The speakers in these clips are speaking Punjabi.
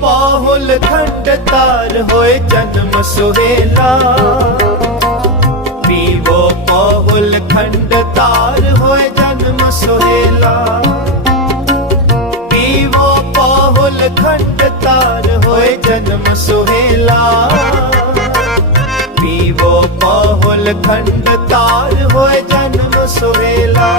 ਪਾਹੁਲ ਖੰਡ ਤਾਰ ਹੋਏ ਜਨਮ ਸੁਹੇਲਾ। ਪੀਵੋ ਪਾਹੁਲ ਖੰਡ ਤਾਰ ਹੋਏ ਜਨਮ ਸੁਹੇਲਾ। ਪੀਵੋ ਪਾਹੁਲ ਖੰਡ ਤਾਰ ਹੋਏ ਜਨਮ ਸੁਹੇਲਾ। ਪੀਵੋ ਪਾਹੁਲ ਖੰਡ ਤਾਰ ਹੋਏ ਜਨਮ ਸੁਹੇਲਾ।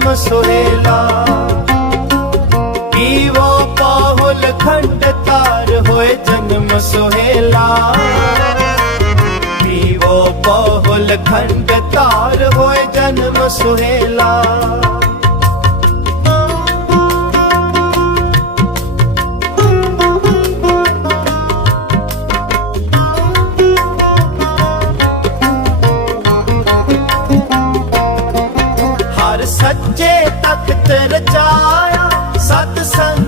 ਹੋਏ ਜਨਮ ਸੁਹੇਲਾ ਪੀਵੋ ਪਾਹੁਲ ਖੰਡ ਤਾਰ ਹੋਏ ਜਨਮ ਸੁਹੇਲਾ। ਪੀਵੋ ਪਾਹੁਲ ਖੰਡ ਤਾਰ ਹੋਏ ਜਨਮ ਸੁਹੇਲਾ।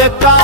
te